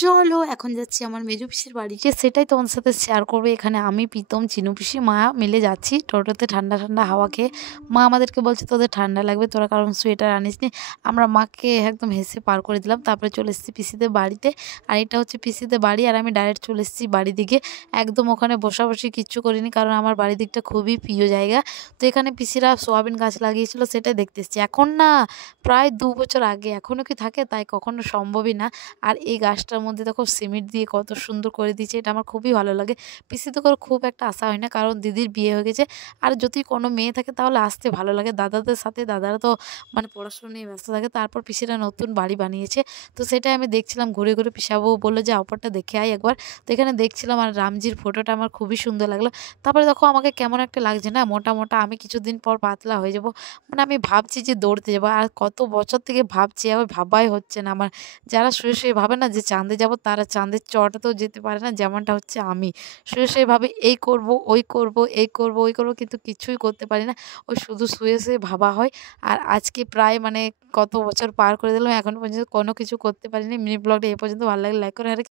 চলো এখন যাচ্ছি আমার মেজো পিসির বাড়িতে, সেটাই তোমাদের সাথে শেয়ার করবো। এখানে আমি, প্রীতম, চিনু পিসি, মা মিলে যাচ্ছি টোটোতে ঠান্ডা ঠান্ডা হাওয়া খেয়ে। মা আমাদেরকে বলছে তোদের ঠান্ডা লাগবে, তোরা কারণ সোয়েটার আনিসনি। আমরা মাকে একদম হেসে পার করে দিলাম। তারপরে চলে এসেছি পিসিদের বাড়িতে, আর এটা হচ্ছে পিসিদের বাড়ি। আর আমি ডাইরেক্ট চলে এসেছি বাড়ি দিকে, একদম ওখানে বসাবসি কিচ্ছু করিনি, কারণ আমার বাড়ি দিকটা খুবই প্রিয় জায়গা। তো এখানে পিসিরা সোয়াবিন গাছ লাগিয়েছিল, সেটাই দেখতে এসেছি। এখন না, প্রায় 2 বছর আগে, এখনও কি থাকে তাই কখনো সম্ভবই না। আর এই গাছটার মধ্যে দেখো সিমেন্ট দিয়ে কত সুন্দর করে দিয়েছে, এটা আমার খুবই ভালো লাগে। পিসিতে করে খুব একটা আসা হয় না, কারণ দিদির বিয়ে হয়ে গেছে। আর যদি কোনো মেয়ে থাকে তাহলে আসতে ভালো লাগে দাদাদের সাথে, দাদারা তো মানে পড়াশোনা নিয়ে ব্যস্ত থাকে। তারপর পিসিরা নতুন বাড়ি বানিয়েছে, তো সেটাই আমি দেখছিলাম ঘুরে ঘুরে। পিসাবু বললো যে অপরটা দেখে আয় একবার। তো এখানে দেখছিলাম, আর রামজির ফটোটা আমার খুবই সুন্দর লাগলো। তারপরে দেখো আমাকে কেমন একটা লাগছে না, মোটা মোটা। আমি কিছুদিন পর পাতলা হয়ে যাব, মানে আমি ভাবছি যে দৌড়তে যাবো। আর কত বছর থেকে ভাবছি, আবার ভাবাই হচ্ছে না আমার। যারা শুয়ে শুয়ে ভাবে না যে চাঁদে যাব, তারা চাঁদের চটাতেও যেতে পারে না, যেমনটা হচ্ছে আমি। শুয়ে শুয়ে ভাবে এই করব, ওই করব, এই করব, ওই করব, কিন্তু কিছুই করতে পারি না। ওই শুধু শুয়ে শুয়ে ভাবা হয়। আর আজকে প্রায় মানে কত বছর পার করে দিলাম, এখনো পর্যন্ত কোনো কিছু করতে পারিনি। মিনি ব্লগটা এ পর্যন্ত ভালো লাগলে লাইক করে, আর